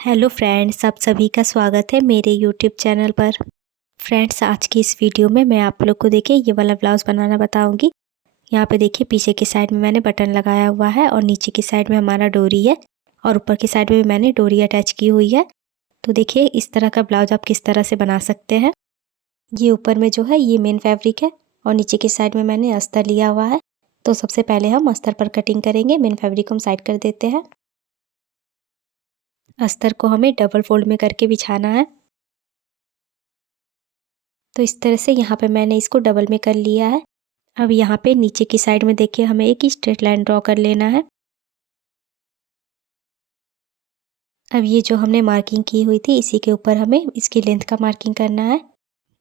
Hello friends, आप सभी का स्वागत है मेरे यूट्यूब चैनल पर। फ्रेंड्स, आज की इस वीडियो में मैं आप लोग को देखिए ये वाला ब्लाउज़ बनाना बताऊंगी। यहाँ पे देखिए पीछे की साइड में मैंने बटन लगाया हुआ है और नीचे की साइड में हमारा डोरी है और ऊपर की साइड में मैंने डोरी अटैच की हुई है। तो देखिए इस तरह का ब्लाउज़ आप किस तरह से बना सकते हैं। ये ऊपर में जो है ये मेन फैब्रिक है और नीचे की साइड में मैंने अस्तर लिया हुआ है। तो सबसे पहले हम अस्तर पर कटिंग करेंगे। मेन फैब्रिक को हम साइड कर देते हैं। अस्तर को हमें डबल फोल्ड में करके बिछाना है। तो इस तरह से यहाँ पे मैंने इसको डबल में कर लिया है। अब यहाँ पे नीचे की साइड में देखिए हमें एक स्ट्रेट लाइन ड्रॉ कर लेना है। अब ये जो हमने मार्किंग की हुई थी इसी के ऊपर हमें इसकी लेंथ का मार्किंग करना है।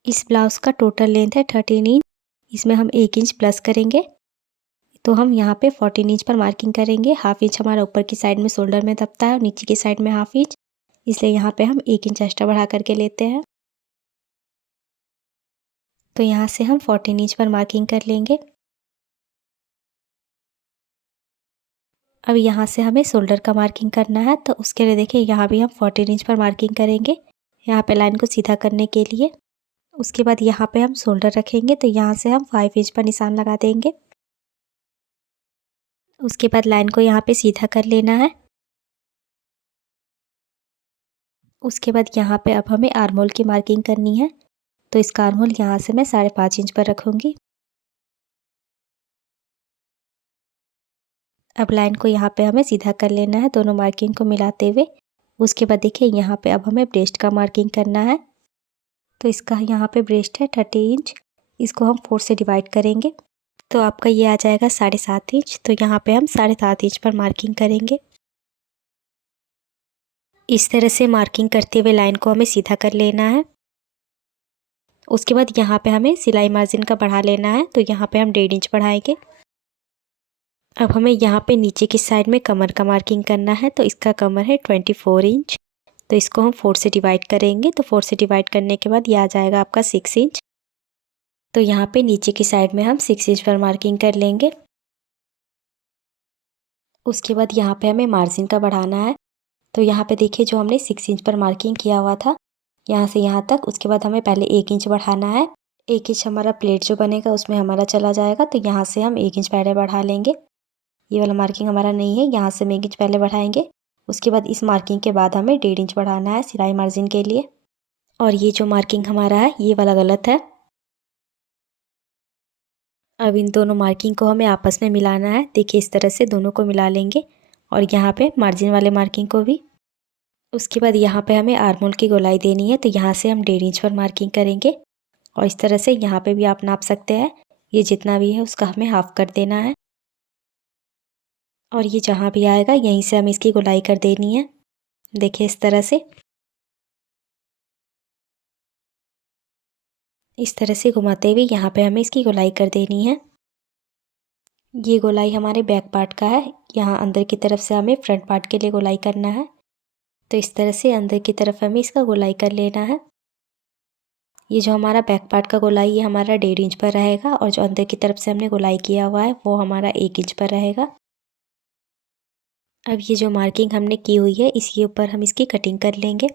इस ब्लाउज़ का टोटल लेंथ है 13 इंच। इसमें हम 1 इंच प्लस करेंगे। तो हम यहाँ पे 14 इंच पर मार्किंग करेंगे। हाफ इंच हमारा ऊपर की साइड में शोल्डर में दबता है और नीचे की साइड में हाफ इंच, इसलिए यहाँ पे हम 1 इंच एक्स्ट्रा बढ़ा करके लेते हैं। तो यहाँ से हम 14 इंच पर मार्किंग कर लेंगे। अब यहाँ से हमें शोल्डर का मार्किंग करना है, तो उसके लिए देखिए यहाँ भी हम 14 इंच पर मार्किंग करेंगे, यहाँ पे लाइन को सीधा करने के लिए। उसके बाद यहाँ पे हम शोल्डर रखेंगे, तो यहाँ से हम 5 इंच पर निशान लगा देंगे। उसके बाद लाइन को यहाँ पे सीधा कर लेना है। उसके बाद यहाँ पे अब हमें आर्म होल की मार्किंग करनी है, तो इसका आर्म होल यहाँ से मैं 5.5 इंच पर रखूँगी। अब लाइन को यहाँ पे हमें सीधा कर लेना है दोनों मार्किंग को मिलाते हुए। उसके बाद देखिए यहाँ पे अब हमें ब्रेस्ट का मार्किंग करना है। तो इसका यहाँ पे ब्रेस्ट है 30 इंच, इसको हम 4 से डिवाइड करेंगे, तो आपका ये आ जाएगा 7.5 इंच। तो यहाँ पे हम 7.5 इंच पर मार्किंग करेंगे। इस तरह से मार्किंग करते हुए लाइन को हमें सीधा कर लेना है। उसके बाद यहाँ पे हमें सिलाई मार्जिन का बढ़ा लेना है, तो यहाँ पे हम 1.5 इंच बढ़ाएंगे। अब हमें यहाँ पे नीचे की साइड में कमर का मार्किंग करना है, तो इसका कमर है 24 इंच, तो इसको हम 4 से डिवाइड करेंगे। तो 4 से डिवाइड करने के बाद ये आ जाएगा आपका 6 इंच। तो यहाँ पे नीचे की साइड में हम 6 इंच पर मार्किंग कर लेंगे। उसके बाद यहाँ पे हमें मार्जिन का बढ़ाना है, तो यहाँ पे देखिए जो हमने 6 इंच पर मार्किंग किया हुआ था यहाँ से यहाँ तक, उसके बाद हमें पहले 1 इंच बढ़ाना है। 1 इंच हमारा प्लेट जो बनेगा उसमें हमारा चला जाएगा, तो यहाँ से हम 1 इंच पहले बढ़ा लेंगे। ये वाला मार्किंग हमारा नहीं है, यहाँ से हम 1 इंच पहले बढ़ाएंगे। उसके बाद इस मार्किंग के बाद हमें 1.5 इंच बढ़ाना है सिलाई मार्जिन के लिए। और ये जो मार्किंग हमारा है ये वाला गलत है। अब इन दोनों मार्किंग को हमें आपस में मिलाना है। देखिए इस तरह से दोनों को मिला लेंगे और यहाँ पे मार्जिन वाले मार्किंग को भी। उसके बाद यहाँ पे हमें आर्म होल की गोलाई देनी है, तो यहाँ से हम 1.5 इंच पर मार्किंग करेंगे और इस तरह से यहाँ पे भी आप नाप सकते हैं। ये जितना भी है उसका हमें हाफ कर देना है और ये जहाँ भी आएगा यहीं से हमें इसकी गोलाई कर देनी है। देखिए इस तरह से, इस तरह से घुमाते हुए यहाँ पे हमें इसकी गोलाई कर देनी है। ये गोलाई हमारे बैक पार्ट का है, यहाँ अंदर की तरफ से हमें फ्रंट पार्ट के लिए गोलाई करना है। तो इस तरह से अंदर की तरफ हमें इसका गोलाई कर लेना है। ये जो हमारा बैक पार्ट का गोलाई ये हमारा 1.5 इंच पर रहेगा और जो अंदर की तरफ से हमने गोलाई किया हुआ है वो हमारा 1 इंच पर रहेगा। अब ये जो मार्किंग हमने की हुई है इसके ऊपर हम इसकी कटिंग कर लेंगे।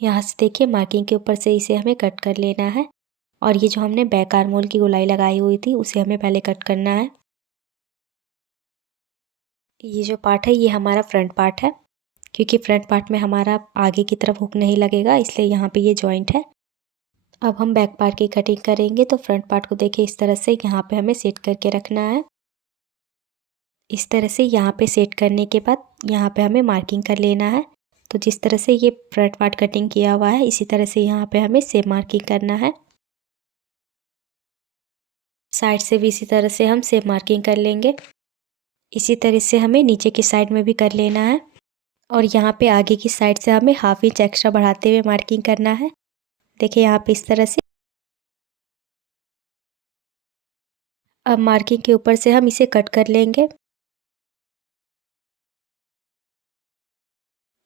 यहाँ से देखिए मार्किंग के ऊपर से इसे हमें कट कर लेना है और ये जो हमने बैक आर्म होल की गोलाई लगाई हुई थी उसे हमें पहले कट करना है। ये जो पार्ट है ये हमारा फ्रंट पार्ट है, क्योंकि फ्रंट पार्ट में हमारा आगे की तरफ हुक नहीं लगेगा इसलिए यहाँ पे ये जॉइंट है। अब हम बैक पार्ट की कटिंग करेंगे, तो फ्रंट पार्ट को देखिए इस तरह से यहाँ पे हमें सेट करके रखना है। इस तरह से यहाँ पे सेट करने के बाद यहाँ पे हमें मार्किंग कर लेना है। तो जिस तरह से ये फ्रंट पार्ट कटिंग किया हुआ है इसी तरह से यहाँ पे हमें सेम मार्किंग करना है। साइड से भी इसी तरह से हम सेम मार्किंग कर लेंगे। इसी तरह से हमें नीचे की साइड में भी कर लेना है और यहाँ पे आगे की साइड से हमें हाफ इंच एक्स्ट्रा बढ़ाते हुए मार्किंग करना है। देखिए यहाँ पे इस तरह से। अब मार्किंग के ऊपर से हम इसे कट कर लेंगे।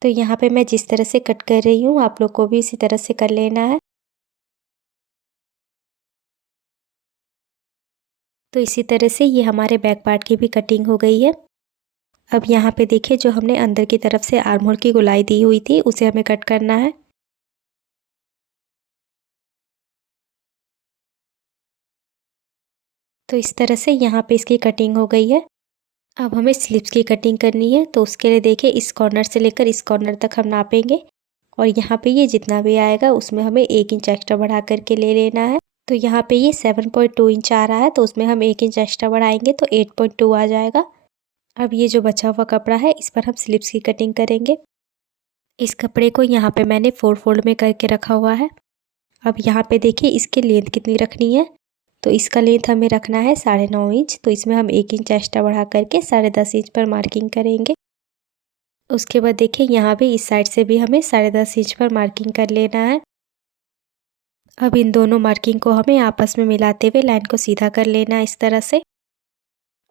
तो यहाँ पे मैं जिस तरह से कट कर रही हूँ आप लोग को भी इसी तरह से कर लेना है। तो इसी तरह से ये हमारे बैक पार्ट की भी कटिंग हो गई है। अब यहाँ पे देखिए जो हमने अंदर की तरफ से आर्म होल की गोलाई दी हुई थी उसे हमें कट करना है। तो इस तरह से यहाँ पे इसकी कटिंग हो गई है। अब हमें स्लीव्स की कटिंग करनी है, तो उसके लिए देखिए इस कॉर्नर से लेकर इस कॉर्नर तक हम नापेंगे और यहाँ पे ये जितना भी आएगा उसमें हमें 1 इंच एक्स्ट्रा बढ़ा करके ले लेना है। तो यहाँ पे ये 7.2 इंच आ रहा है, तो उसमें हम 1 इंच एक्स्ट्रा बढ़ाएंगे तो 8.2 आ जाएगा। अब ये जो बचा हुआ कपड़ा है इस पर हम स्लीव्स की कटिंग करेंगे। इस कपड़े को यहाँ पे मैंने 4 फोल्ड में करके रखा हुआ है। अब यहाँ पे देखिए इसकी लेंथ कितनी रखनी है, तो इसका लेंथ हमें रखना है 9.5 इंच, तो इसमें हम 1 इंच एक्स्ट्रा बढ़ा करके 10.5 इंच पर मार्किंग करेंगे। उसके बाद देखिए यहाँ भी इस साइड से भी हमें 10.5 इंच पर मार्किंग कर लेना है। अब इन दोनों मार्किंग को हमें आपस में मिलाते हुए लाइन को सीधा कर लेना है इस तरह से।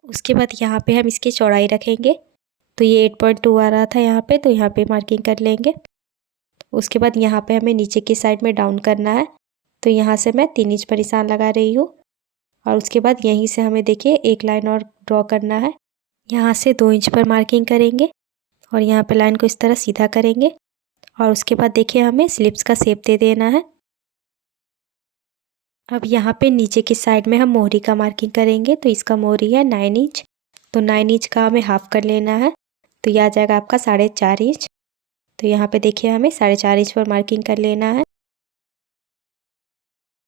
उसके बाद यहाँ पे हम इसकी चौड़ाई रखेंगे, तो ये 8.2 आ रहा था यहाँ पे, तो यहाँ पे मार्किंग कर लेंगे। उसके बाद यहाँ पे हमें नीचे की साइड में डाउन करना है, तो यहाँ से मैं 3 इंच पर निशान लगा रही हूँ और उसके बाद यहीं से हमें देखिए एक लाइन और ड्रॉ करना है। यहाँ से 2 इंच पर मार्किंग करेंगे और यहाँ पे लाइन को इस तरह सीधा करेंगे और उसके बाद देखिए हमें स्लिप्स का शेप दे देना है। अब यहाँ पे नीचे की साइड में हम मोहरी का मार्किंग करेंगे, तो इसका मोहरी है 9 इंच, तो 9 इंच का हमें हाफ कर लेना है, तो यह आ जाएगा आपका 4.5 इंच। तो यहाँ पे देखिए हमें 4.5 इंच पर मार्किंग कर लेना है।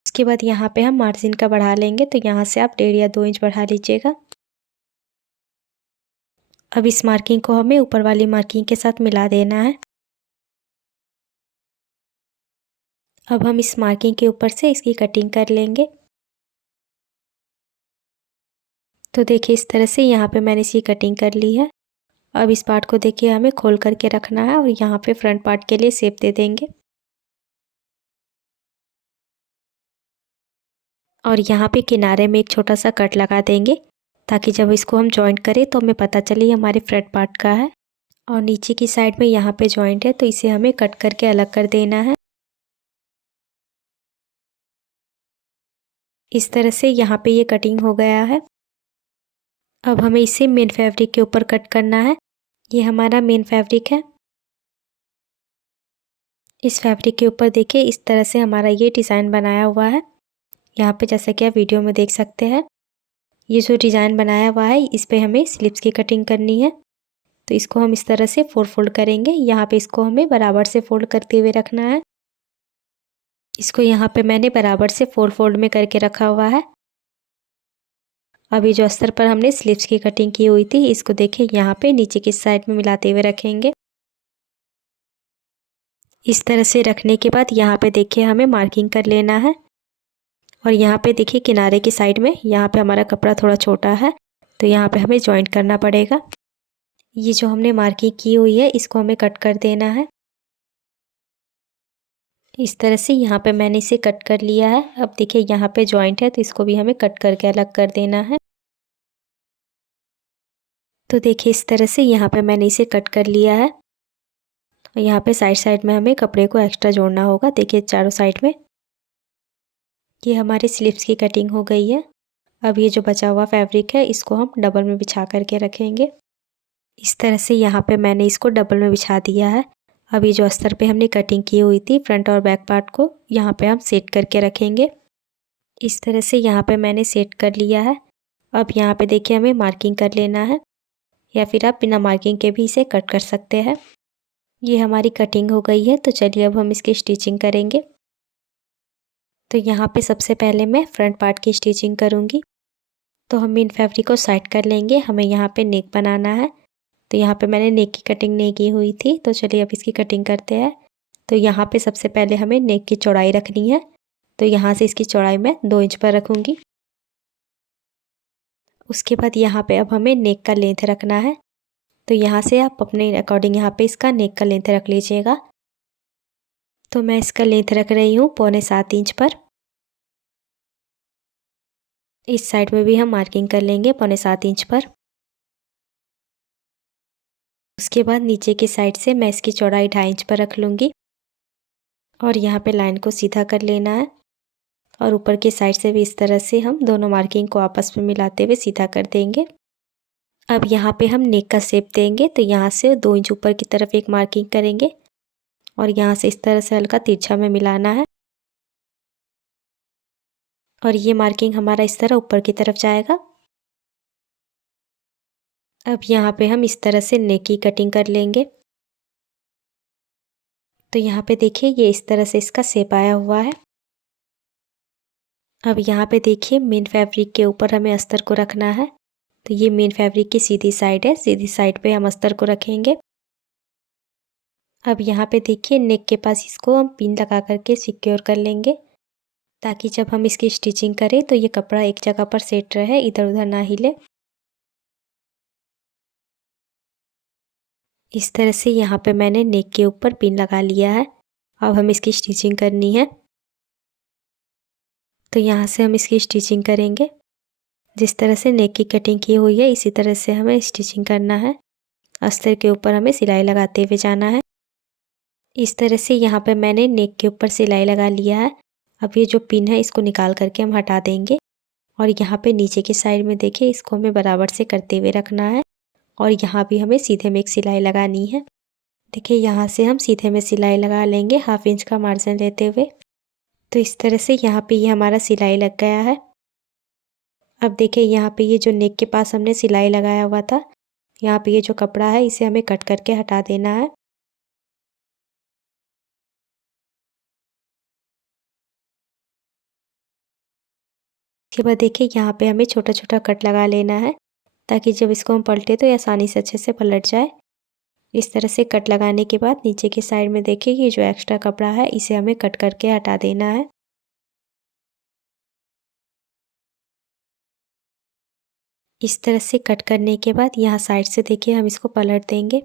उसके बाद यहाँ पे हम मार्जिन का बढ़ा लेंगे, तो यहाँ से आप 1.5 या 2 इंच बढ़ा लीजिएगा। अब इस मार्किंग को हमें ऊपर वाली मार्किंग के साथ मिला देना है। अब हम इस मार्किंग के ऊपर से इसकी कटिंग कर लेंगे। तो देखिए इस तरह से यहाँ पे मैंने इसकी कटिंग कर ली है। अब इस पार्ट को देखिए हमें खोल करके रखना है और यहाँ पे फ्रंट पार्ट के लिए शेप दे देंगे। और यहाँ पे किनारे में एक छोटा सा कट लगा देंगे, ताकि जब इसको हम जॉइंट करें तो हमें पता चले हमारे फ्रंट पार्ट का है। और नीचे की साइड में यहाँ पे जॉइंट है, तो इसे हमें कट करके अलग कर देना है। इस तरह से यहाँ पे ये कटिंग हो गया है। अब हमें इसे मेन फैब्रिक के ऊपर कट करना है। ये हमारा मेन फैब्रिक है। इस फैब्रिक के ऊपर देखिए इस तरह से हमारा ये डिज़ाइन बनाया हुआ है। यहाँ पे जैसा कि आप वीडियो में देख सकते हैं, ये जो डिज़ाइन बनाया हुआ है इस पे हमें स्लिप्स की कटिंग करनी है। तो इसको हम इस तरह से 4 फोल्ड करेंगे। यहाँ पे इसको हमें बराबर से फोल्ड करते हुए रखना है। इसको यहाँ पे मैंने बराबर से 4 फोल्ड में करके रखा हुआ है। अभी जो अस्तर पर हमने स्लिप्स की कटिंग की हुई थी, इसको देखिए यहाँ पे नीचे की साइड में मिलाते हुए रखेंगे। इस तरह से रखने के बाद यहाँ पे देखिए हमें मार्किंग कर लेना है। और यहाँ पे देखिए किनारे की साइड में यहाँ पे हमारा कपड़ा थोड़ा छोटा है, तो यहाँ पे हमें जॉइंट करना पड़ेगा। ये जो हमने मार्किंग की हुई है इसको हमें कट कर देना है। इस तरह से यहाँ पे मैंने इसे कट कर लिया है। अब देखिए यहाँ पे जॉइंट है, तो इसको भी हमें कट करके अलग कर देना है। तो देखिए इस तरह से यहाँ पे मैंने इसे कट कर लिया है। और यहाँ पे साइड साइड में हमें कपड़े को एक्स्ट्रा जोड़ना होगा। देखिए चारों साइड में ये हमारे स्लीव्स की कटिंग हो गई है। अब ये जो बचा हुआ फैब्रिक है इसको हम डबल में बिछा करके रखेंगे। इस तरह से यहाँ पे मैंने इसको डबल में बिछा दिया है। अब ये जो अस्तर पे हमने कटिंग की हुई थी फ्रंट और बैक पार्ट को यहाँ पे हम सेट करके रखेंगे। इस तरह से यहाँ पे मैंने सेट कर लिया है। अब यहाँ पे देखिए हमें मार्किंग कर लेना है, या फिर आप बिना मार्किंग के भी इसे कट कर सकते हैं। ये हमारी कटिंग हो गई है, तो चलिए अब हम इसकी स्टिचिंग करेंगे। तो यहाँ पे सबसे पहले मैं फ्रंट पार्ट की स्टिचिंग करूँगी। तो हम इन फैब्रिक को साइड कर लेंगे। हमें यहाँ पे नेक बनाना है, तो यहाँ पे मैंने नेक की कटिंग नहीं की हुई थी, तो चलिए अब इसकी कटिंग करते हैं। तो यहाँ पे सबसे पहले हमें नेक की चौड़ाई रखनी है, तो यहाँ से इसकी चौड़ाई मैं 2 इंच पर रखूँगी। उसके बाद यहाँ पे अब हमें नेक का लेंथ रखना है, तो यहाँ से आप अपने अकॉर्डिंग यहाँ पे इसका नेक का लेंथ रख लीजिएगा। तो मैं इसका लेंथ रख रही हूँ 7.25 इंच पर। इस साइड में भी हम मार्किंग कर लेंगे 7.25 इंच पर। उसके बाद नीचे की साइड से मैं इसकी चौड़ाई 2.5 इंच पर रख लूँगी और यहाँ पे लाइन को सीधा कर लेना है। और ऊपर की साइड से भी इस तरह से हम दोनों मार्किंग को आपस में मिलाते हुए सीधा कर देंगे। अब यहाँ पे हम नेक का शेप देंगे, तो यहाँ से 2 इंच ऊपर की तरफ एक मार्किंग करेंगे और यहाँ से इस तरह से हल्का तिरछा में मिलाना है और ये मार्किंग हमारा इस तरह ऊपर की तरफ जाएगा। अब यहाँ पे हम इस तरह से नेक की कटिंग कर लेंगे। तो यहाँ पे देखिए ये इस तरह से इसका शेप आया हुआ है। अब यहाँ पे देखिए मेन फैब्रिक के ऊपर हमें अस्तर को रखना है। तो ये मेन फैब्रिक की सीधी साइड है, सीधी साइड पे हम अस्तर को रखेंगे। अब यहाँ पे देखिए नेक के पास इसको हम पिन लगा करके सिक्योर कर लेंगे, ताकि जब हम इसकी स्टिचिंग करें तो ये कपड़ा एक जगह पर सेट रहे, इधर उधर ना हिले। इस तरह से यहाँ पे मैंने नेक के ऊपर पिन लगा लिया है। अब हम इसकी स्टिचिंग करनी है। तो यहाँ से हम इसकी स्टिचिंग करेंगे। जिस तरह से नेक की कटिंग की हुई है इसी तरह से हमें स्टिचिंग करना है। अस्तर के ऊपर हमें सिलाई लगाते हुए जाना है। इस तरह से यहाँ पे मैंने नेक के ऊपर सिलाई लगा लिया है। अब ये जो पिन है इसको निकाल करके हम हटा देंगे और यहाँ पे नीचे की साइड में देखिए इसको हमें बराबर से करते हुए रखना है और यहाँ भी हमें सीधे में एक सिलाई लगानी है। देखिए यहाँ से हम सीधे में सिलाई लगा लेंगे 1/2 इंच का मार्जिन लेते हुए। तो इस तरह से यहाँ पे ये हमारा सिलाई लग गया है। अब देखिए यहाँ पे ये जो नेक के पास हमने सिलाई लगाया हुआ था, यहाँ पे ये जो कपड़ा है इसे हमें कट करके हटा देना है। इसके बाद देखिए यहाँ पे हमें छोटा छोटा कट लगा लेना है, ताकि जब इसको हम पलटे तो ये आसानी से अच्छे से पलट जाए। इस तरह से कट लगाने के बाद नीचे की साइड में देखिए ये जो एक्स्ट्रा कपड़ा है इसे हमें कट करके हटा देना है। इस तरह से कट करने के बाद यहाँ साइड से देखिए हम इसको पलट देंगे।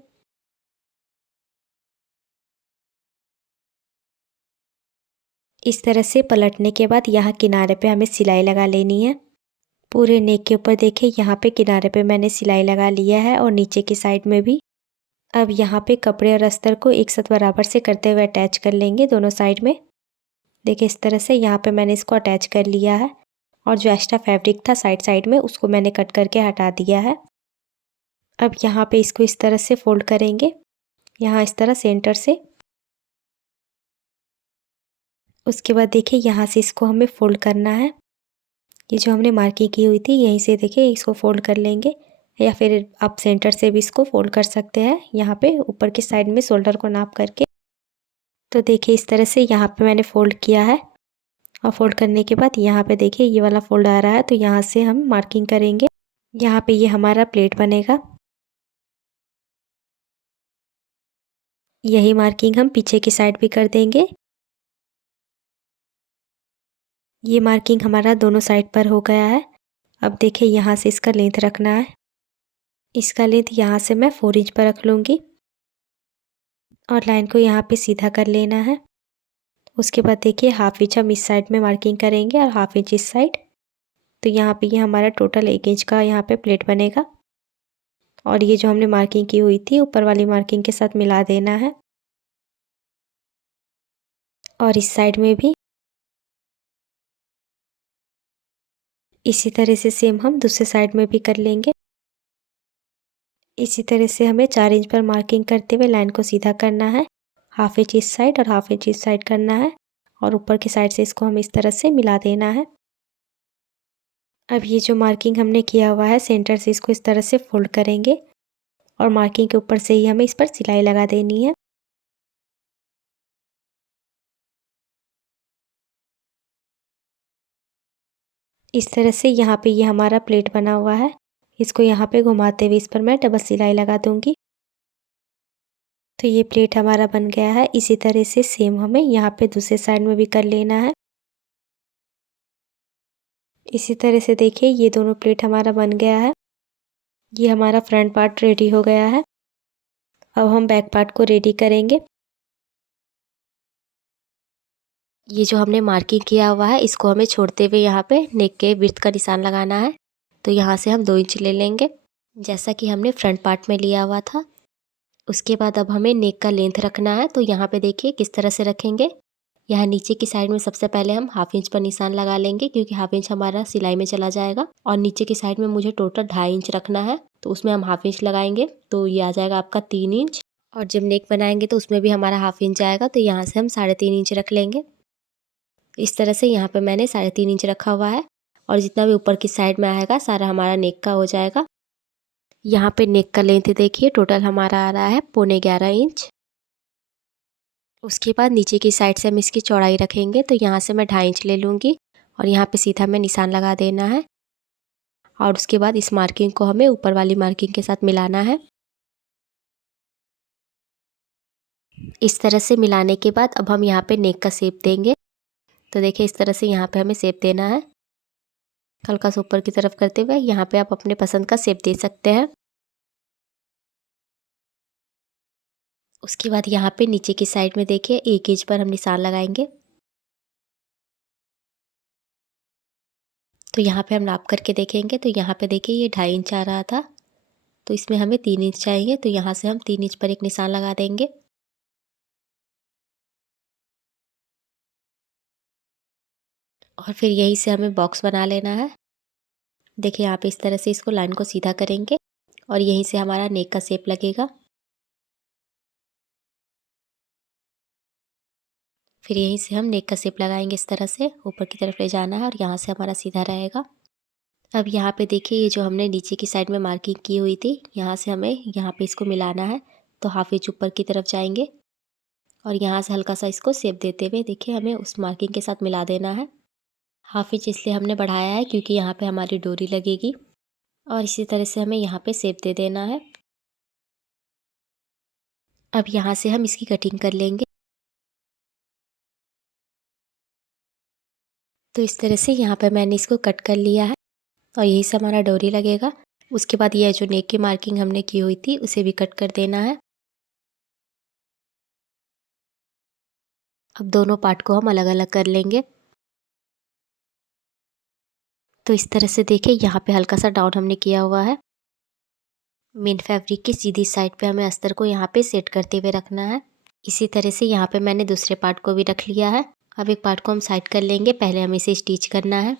इस तरह से पलटने के बाद यहाँ किनारे पे हमें सिलाई लगा लेनी है। पूरे नेक के ऊपर देखिए यहाँ पे किनारे पे मैंने सिलाई लगा लिया है और नीचे की साइड में भी। अब यहाँ पे कपड़े और अस्तर को एक साथ बराबर से करते हुए अटैच कर लेंगे दोनों साइड में। देखिए इस तरह से यहाँ पे मैंने इसको अटैच कर लिया है और जो एक्स्ट्रा फैब्रिक था साइड साइड में उसको मैंने कट करके हटा दिया है। अब यहाँ पे इसको इस तरह से फोल्ड करेंगे, यहाँ इस तरह सेंटर से। उसके बाद देखिए यहाँ से इसको हमें फोल्ड करना है। ये जो हमने मार्किंग की हुई थी यहीं से देखिए इसको फोल्ड कर लेंगे, या फिर आप सेंटर से भी इसको फोल्ड कर सकते हैं, यहाँ पे ऊपर की साइड में शोल्डर को नाप करके। तो देखिए इस तरह से यहाँ पे मैंने फोल्ड किया है और फोल्ड करने के बाद यहाँ पे देखिए ये वाला फोल्ड आ रहा है, तो यहाँ से हम मार्किंग करेंगे। यहाँ पे ये हमारा प्लेट बनेगा। यही मार्किंग हम पीछे की साइड भी कर देंगे। ये मार्किंग हमारा दोनों साइड पर हो गया है। अब देखिए यहाँ से इसका लेंथ रखना है। इसका लेंथ यहाँ से मैं 4 इंच पर रख लूँगी और लाइन को यहाँ पे सीधा कर लेना है। उसके बाद देखिए 1/2 इंच हम इस साइड में मार्किंग करेंगे और 1/2 इंच इस साइड। तो यहाँ पे ये हमारा टोटल 1 इंच का यहाँ पे प्लेट बनेगा और ये जो हमने मार्किंग की हुई थी ऊपर वाली मार्किंग के साथ मिला देना है और इस साइड में भी। इसी तरह से सेम हम दूसरे साइड में भी कर लेंगे। इसी तरह से हमें 4 इंच पर मार्किंग करते हुए लाइन को सीधा करना है। 1/2 इंच इस साइड और 1/2 इंच इस साइड करना है और ऊपर की साइड से इसको हम इस तरह से मिला देना है। अब ये जो मार्किंग हमने किया हुआ है सेंटर से इसको इस तरह से फोल्ड करेंगे और मार्किंग के ऊपर से ही हमें इस पर सिलाई लगा देनी है। इस तरह से यहाँ पे ये हमारा प्लेट बना हुआ है। इसको यहाँ पे घुमाते हुए इस पर मैं डबल सिलाई लगा दूँगी। तो ये प्लेट हमारा बन गया है। इसी तरह से सेम हमें यहाँ पे दूसरे साइड में भी कर लेना है। इसी तरह से देखिए ये दोनों प्लेट हमारा बन गया है। ये हमारा फ्रंट पार्ट रेडी हो गया है। अब हम बैक पार्ट को रेडी करेंगे। ये जो हमने मार्किंग किया हुआ है इसको हमें छोड़ते हुए यहाँ पे नेक के विड्थ का निशान लगाना है। तो यहाँ से हम 2 इंच ले लेंगे, जैसा कि हमने फ्रंट पार्ट में लिया हुआ था। उसके बाद अब हमें नेक का लेंथ रखना है। तो यहाँ पे देखिए किस तरह से रखेंगे। यहाँ नीचे की साइड में सबसे पहले हम 1/2 इंच पर निशान लगा लेंगे, क्योंकि 1/2 इंच हमारा सिलाई में चला जाएगा। और नीचे की साइड में मुझे टोटल 2.5 इंच रखना है, तो उसमें हम 1/2 इंच लगाएंगे, तो ये आ जाएगा आपका 3 इंच। और जब नेक बनाएंगे तो उसमें भी हमारा 1/2 इंच आएगा, तो यहाँ से हम 3.5 इंच रख लेंगे। इस तरह से यहाँ पे मैंने 3.5 इंच रखा हुआ है। और जितना भी ऊपर की साइड में आएगा सारा हमारा नेक का हो जाएगा। यहाँ पे नेक का लेंथ देखिए टोटल हमारा आ रहा है 11.25 इंच। उसके बाद नीचे की साइड से हम इसकी चौड़ाई रखेंगे, तो यहाँ से मैं 2.5 इंच ले लूँगी और यहाँ पे सीधा में निशान लगा देना है। और उसके बाद इस मार्किंग को हमें ऊपर वाली मार्किंग के साथ मिलाना है। इस तरह से मिलाने के बाद अब हम यहाँ पे नेक का शेप देंगे। तो देखिए इस तरह से यहाँ पे हमें शेप देना है, हल्का सा ऊपर की तरफ करते हुए। यहाँ पे आप अपने पसंद का शेप दे सकते हैं। उसके बाद यहाँ पे नीचे की साइड में देखिए 1 इंच पर हम निशान लगाएंगे। तो यहाँ पे हम नाप करके देखेंगे, तो यहाँ पे देखिए ये 2.5 इंच आ रहा था, तो इसमें हमें 3 इंच चाहिए, तो यहाँ से हम 3 इंच पर एक निशान लगा देंगे। और फिर यहीं से हमें बॉक्स बना लेना है। देखिए यहाँ पे इस तरह से इसको लाइन को सीधा करेंगे और यहीं से हमारा नेक का शेप लगेगा। फिर यहीं से हम नेक का शेप लगाएंगे, इस तरह से ऊपर की तरफ ले जाना है और यहाँ से हमारा सीधा रहेगा। अब यहाँ पे देखिए ये जो हमने नीचे की साइड में मार्किंग की हुई थी, यहाँ से हमें यहाँ पे इसको मिलाना है। तो 1/2 इंच ऊपर की तरफ जाएंगे और यहाँ से हल्का सा इसको शेप देते हुए देखिए हमें उस मार्किंग के साथ मिला देना है। 1/2 इंच इसलिए हमने बढ़ाया है क्योंकि यहाँ पे हमारी डोरी लगेगी। और इसी तरह से हमें यहाँ पे शेप दे देना है। अब यहाँ से हम इसकी कटिंग कर लेंगे। तो इस तरह से यहाँ पे मैंने इसको कट कर लिया है और यही से हमारा डोरी लगेगा। उसके बाद यह जो नेक की मार्किंग हमने की हुई थी उसे भी कट कर देना है। अब दोनों पार्ट को हम अलग अलग कर लेंगे। तो इस तरह से देखिए यहाँ पे हल्का सा डाउन हमने किया हुआ है। मेन फैब्रिक की सीधी साइड पे हमें अस्तर को यहाँ पे सेट करते हुए रखना है। इसी तरह से यहाँ पे मैंने दूसरे पार्ट को भी रख लिया है। अब एक पार्ट को हम साइड कर लेंगे, पहले हमें इसे स्टिच करना है।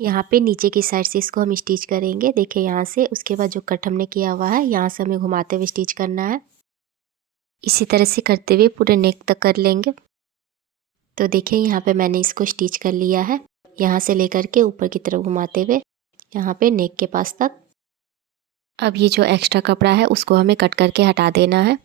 यहाँ पे नीचे की साइड से इसको हम स्टिच करेंगे। देखिए यहाँ से, उसके बाद जो कट हमने किया हुआ है यहाँ से हमें घुमाते हुए स्टिच करना है। इसी तरह से करते हुए पूरे नेक तक कर लेंगे। तो देखिए यहाँ पे मैंने इसको स्टिच कर लिया है, यहाँ से लेकर के ऊपर की तरफ घुमाते हुए यहाँ पे नेक के पास तक। अब ये जो एक्स्ट्रा कपड़ा है उसको हमें कट करके हटा देना है।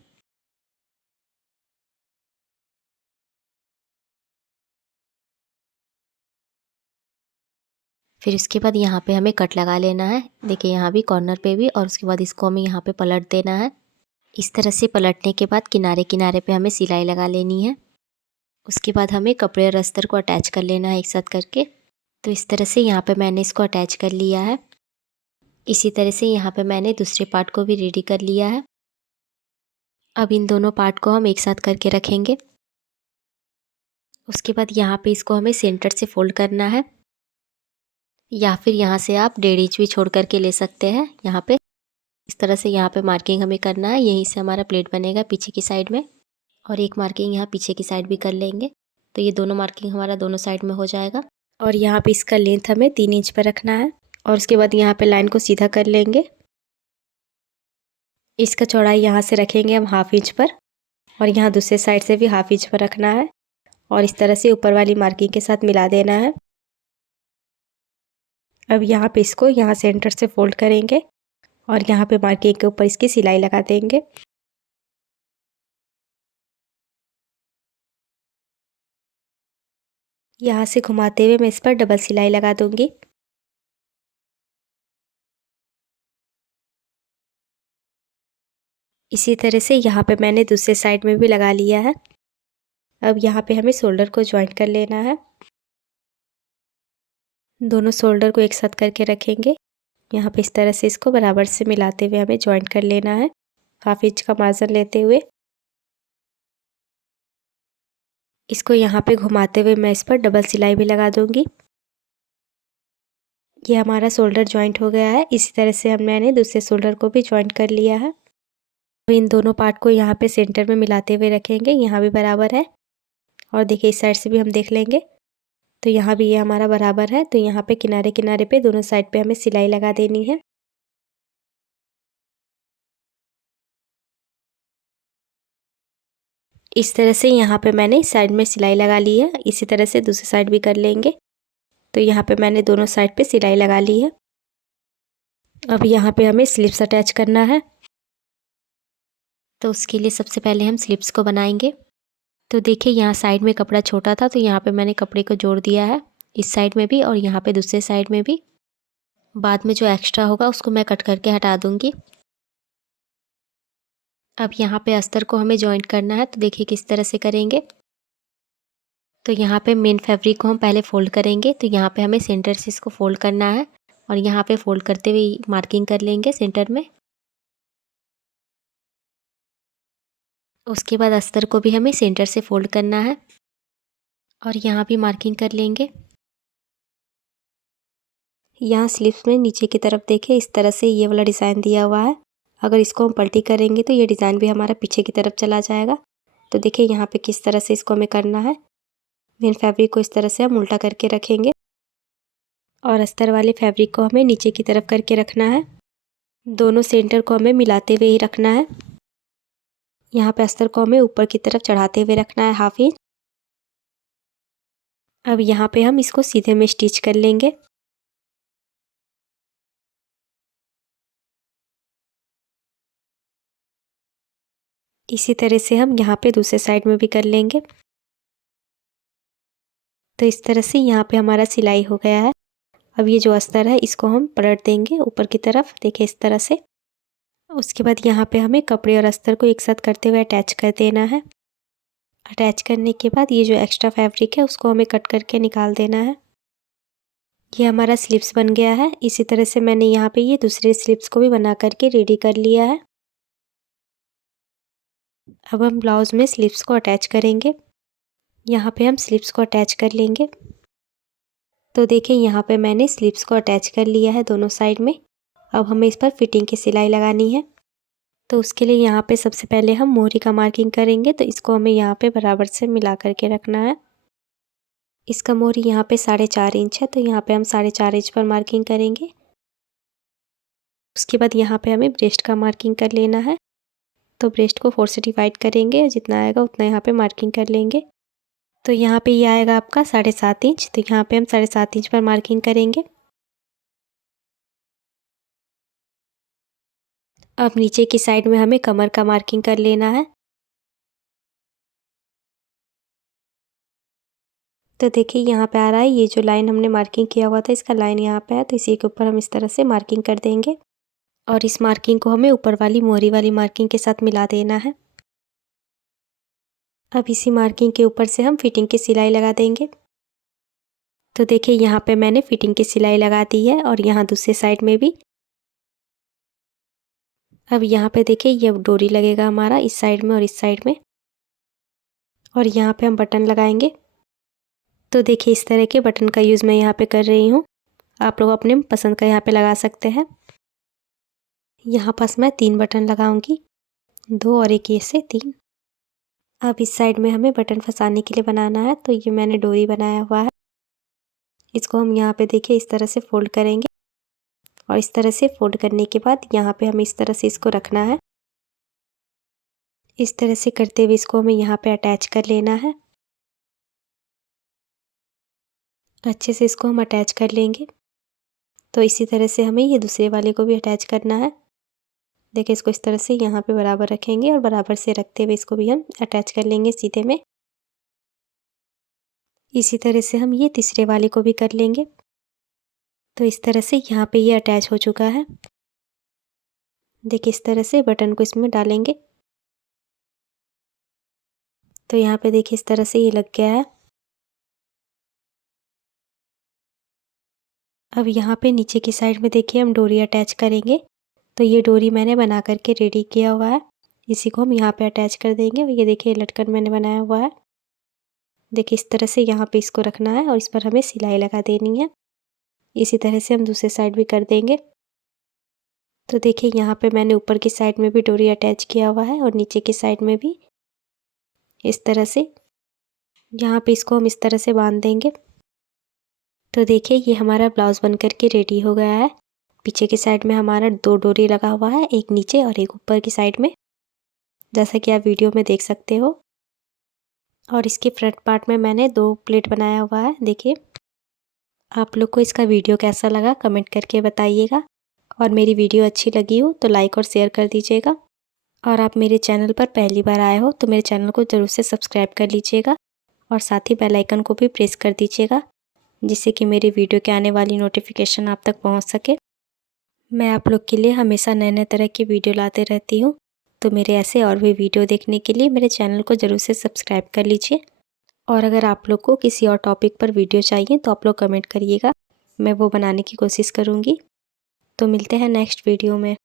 फिर उसके बाद यहाँ पे हमें कट लगा लेना है। देखिए यहाँ भी कॉर्नर पे भी, और उसके बाद इसको हमें यहाँ पे पलट देना है। इस तरह से पलटने के बाद किनारे किनारे पे हमें सिलाई लगा लेनी है। उसके बाद हमें कपड़े और अस्तर को अटैच कर लेना है एक साथ करके। तो इस तरह से यहाँ पे मैंने इसको अटैच कर लिया है। इसी तरह से यहाँ पे मैंने दूसरे पार्ट को भी रेडी कर लिया है। अब इन दोनों पार्ट को हम एक साथ करके रखेंगे। उसके बाद यहाँ पे इसको हमें सेंटर से फोल्ड करना है, या फिर यहाँ से आप 1.5 इंच भी छोड़ करके ले सकते हैं। यहाँ पे इस तरह से यहाँ पे मार्किंग हमें करना है, यहीं से हमारा प्लेट बनेगा पीछे की साइड में। और एक मार्किंग यहाँ पीछे की साइड भी कर लेंगे, तो ये दोनों मार्किंग हमारा दोनों साइड में हो जाएगा। और यहाँ पे इसका लेंथ हमें 3 इंच पर रखना है। और उसके बाद यहाँ पे लाइन को सीधा कर लेंगे। इसका चौड़ाई यहाँ से रखेंगे हम 1/2 इंच पर, और यहाँ दूसरे साइड से भी 1/2 इंच पर रखना है। और इस तरह से ऊपर वाली मार्किंग के साथ मिला देना है। अब यहाँ पे इसको यहाँ सेंटर से फोल्ड करेंगे और यहाँ पे मार्किंग के ऊपर इसकी सिलाई लगा देंगे। यहाँ से घुमाते हुए मैं इस पर डबल सिलाई लगा दूंगी। इसी तरह से यहाँ पे मैंने दूसरे साइड में भी लगा लिया है। अब यहाँ पे हमें शोल्डर को ज्वाइंट कर लेना है। दोनों शोल्डर को एक साथ करके रखेंगे। यहाँ पे इस तरह से इसको बराबर से मिलाते हुए हमें ज्वाइंट कर लेना है, 1/2 इंच का मार्जिन लेते हुए। इसको यहाँ पे घुमाते हुए मैं इस पर डबल सिलाई भी लगा दूंगी। ये हमारा शोल्डर ज्वाइंट हो गया है। इसी तरह से मैंने दूसरे शोल्डर को भी ज्वाइंट कर लिया है। तो इन दोनों पार्ट को यहाँ पे सेंटर में मिलाते हुए रखेंगे, यहाँ भी बराबर है। और देखिए इस साइड से भी हम देख लेंगे, तो यहाँ भी ये हमारा बराबर है। तो यहाँ पे किनारे किनारे पे दोनों साइड पे हमें सिलाई लगा देनी है। इस तरह से यहाँ पे मैंने इस साइड में सिलाई लगा ली है। इसी तरह से दूसरी साइड भी कर लेंगे। तो यहाँ पे मैंने दोनों साइड पे सिलाई लगा ली है। अब यहाँ पे हमें स्लिप्स अटैच करना है। तो उसके लिए सबसे पहले हम स्लिप्स को बनाएंगे। तो देखिए यहाँ साइड में कपड़ा छोटा था, तो यहाँ पे मैंने कपड़े को जोड़ दिया है, इस साइड में भी और यहाँ पे दूसरे साइड में भी। बाद में जो एक्स्ट्रा होगा उसको मैं कट करके हटा दूँगी। अब यहाँ पे अस्तर को हमें जॉइंट करना है। तो देखिए किस तरह से करेंगे। तो यहाँ पे मेन फैब्रिक को हम पहले फ़ोल्ड करेंगे। तो यहाँ पे हमें सेंटर से इसको फ़ोल्ड करना है और यहाँ पे फ़ोल्ड करते हुए मार्किंग कर लेंगे सेंटर में। उसके बाद अस्तर को भी हमें सेंटर से फ़ोल्ड करना है और यहाँ भी मार्किंग कर लेंगे। यहाँ स्लीव्स में नीचे की तरफ देखिए इस तरह से ये वाला डिज़ाइन दिया हुआ है। अगर इसको हम पलटी करेंगे तो ये डिज़ाइन भी हमारा पीछे की तरफ चला जाएगा। तो देखिए यहाँ पे किस तरह से इसको हमें करना है। मेन फैब्रिक को इस तरह से हम उल्टा करके रखेंगे और अस्तर वाले फैब्रिक को हमें नीचे की तरफ करके रखना है। दोनों सेंटर को हमें मिलाते हुए ही रखना है। यहाँ पे अस्तर को हमें ऊपर की तरफ चढ़ाते हुए रखना है 1/2 इंच। अब यहाँ पे हम इसको सीधे में स्टिच कर लेंगे। इसी तरह से हम यहाँ पे दूसरे साइड में भी कर लेंगे। तो इस तरह से यहाँ पे हमारा सिलाई हो गया है। अब ये जो अस्तर है इसको हम पलट देंगे ऊपर की तरफ, देखिए इस तरह से। उसके बाद यहाँ पे हमें कपड़े और अस्तर को एक साथ करते हुए अटैच कर देना है। अटैच करने के बाद ये जो एक्स्ट्रा फैब्रिक है उसको हमें कट करके निकाल देना है। ये हमारा स्लीव्स बन गया है। इसी तरह से मैंने यहाँ पे ये दूसरे स्लीव्स को भी बना करके रेडी कर लिया है। अब हम ब्लाउज़ में स्लीव्स को अटैच करेंगे। यहाँ पे हम स्लीव्स को अटैच कर लेंगे। तो देखिए यहाँ पे मैंने स्लीव्स को अटैच कर लिया है दोनों साइड में। अब हमें इस पर फिटिंग की सिलाई लगानी है। तो उसके लिए यहाँ पे सबसे पहले हम मोहरी का मार्किंग करेंगे। तो इसको हमें यहाँ पे बराबर से मिला करके रखना है। इसका मोहरी यहाँ पे 4.5 इंच है, तो यहाँ पे हम 4.5 इंच पर मार्किंग करेंगे। उसके बाद यहाँ पे हमें ब्रेस्ट का मार्किंग कर लेना है। तो ब्रेस्ट को 4 से डिवाइड करेंगे, जितना आएगा उतना यहाँ पे मार्किंग कर लेंगे। तो यहाँ पे ये आएगा आपका 7.5 इंच। तो यहाँ पे हम 7.5 इंच पर मार्किंग करेंगे। अब नीचे की साइड में हमें कमर का मार्किंग कर लेना है। तो देखिए यहाँ पे आ रहा है, ये जो लाइन हमने मार्किंग किया हुआ था इसका लाइन यहाँ पे है। तो इसी के ऊपर हम इस तरह से मार्किंग कर देंगे और इस मार्किंग को हमें ऊपर वाली मोहरी वाली मार्किंग के साथ मिला देना है। अब इसी मार्किंग के ऊपर से हम फिटिंग की सिलाई लगा देंगे। तो देखिए यहाँ पे मैंने फिटिंग की सिलाई लगा दी है और यहाँ दूसरे साइड में भी। अब यहाँ पे देखिए ये डोरी लगेगा हमारा इस साइड में और इस साइड में, और यहाँ पे हम बटन लगाएंगे। तो देखिए इस तरह के बटन का यूज़ मैं यहाँ पे कर रही हूँ। आप लोग अपने पसंद का यहाँ पे लगा सकते हैं। यहाँ पास मैं 3 बटन लगाऊंगी, 2 और एक ये से 3। अब इस साइड में हमें बटन फंसाने के लिए बनाना है। तो ये मैंने डोरी बनाया हुआ है, इसको हम यहाँ पे देखिए इस तरह से फोल्ड करेंगे और इस तरह से फोल्ड करने के बाद यहाँ पे हमें इस तरह से इसको रखना है। इस तरह से करते हुए इसको हमें यहाँ पे अटैच कर लेना है। अच्छे से इसको हम अटैच कर लेंगे। तो इसी तरह से हमें ये दूसरे वाले को भी अटैच करना है। देखिए इसको इस तरह से यहाँ पे बराबर रखेंगे और बराबर से रखते हुए इसको भी हम अटैच कर लेंगे सीधे में। इसी तरह से हम ये तीसरे वाले को भी कर लेंगे। तो इस तरह से यहाँ पे ये अटैच हो चुका है। देखिए इस तरह से बटन को इसमें डालेंगे। तो यहाँ पे देखिए इस तरह से ये लग गया है। अब यहाँ पे नीचे की साइड में देखिए हम डोरी अटैच करेंगे। तो ये डोरी मैंने बना करके रेडी किया हुआ है, इसी को हम यहाँ पे अटैच कर देंगे। ये देखिए लटकन मैंने बनाया हुआ है। देखिए इस तरह से यहाँ पे इसको रखना है और इस पर हमें सिलाई लगा देनी है। इसी तरह से हम दूसरे साइड भी कर देंगे। तो देखिए यहाँ पे मैंने ऊपर की साइड में भी डोरी अटैच किया हुआ है और नीचे की साइड में भी इस तरह से। यहाँ पे इसको हम इस तरह से बांध देंगे। तो देखिए ये हमारा ब्लाउज़ बन कर के रेडी हो गया है। पीछे की साइड में हमारा 2 डोरी लगा हुआ है, एक नीचे और एक ऊपर की साइड में, जैसा कि आप वीडियो में देख सकते हो। और इसके फ्रंट पार्ट में मैंने 2 प्लेट बनाया हुआ है। देखिए आप लोग को इसका वीडियो कैसा लगा कमेंट करके बताइएगा, और मेरी वीडियो अच्छी लगी हो तो लाइक और शेयर कर दीजिएगा। और आप मेरे चैनल पर पहली बार आए हो तो मेरे चैनल को ज़रूर से सब्सक्राइब कर लीजिएगा और साथ ही बेल आइकन को भी प्रेस कर दीजिएगा, जिससे कि मेरी वीडियो के आने वाली नोटिफिकेशन आप तक पहुंच सके। मैं आप लोग के लिए हमेशा नए-नए तरह की वीडियो लाते रहती हूं, तो मेरे ऐसे और भी वीडियो देखने के लिए मेरे चैनल को ज़रूर से सब्सक्राइब कर लीजिए। और अगर आप लोग को किसी और टॉपिक पर वीडियो चाहिए तो आप लोग कमेंट करिएगा, मैं वो बनाने की कोशिश करूँगी। तो मिलते हैं नेक्स्ट वीडियो में।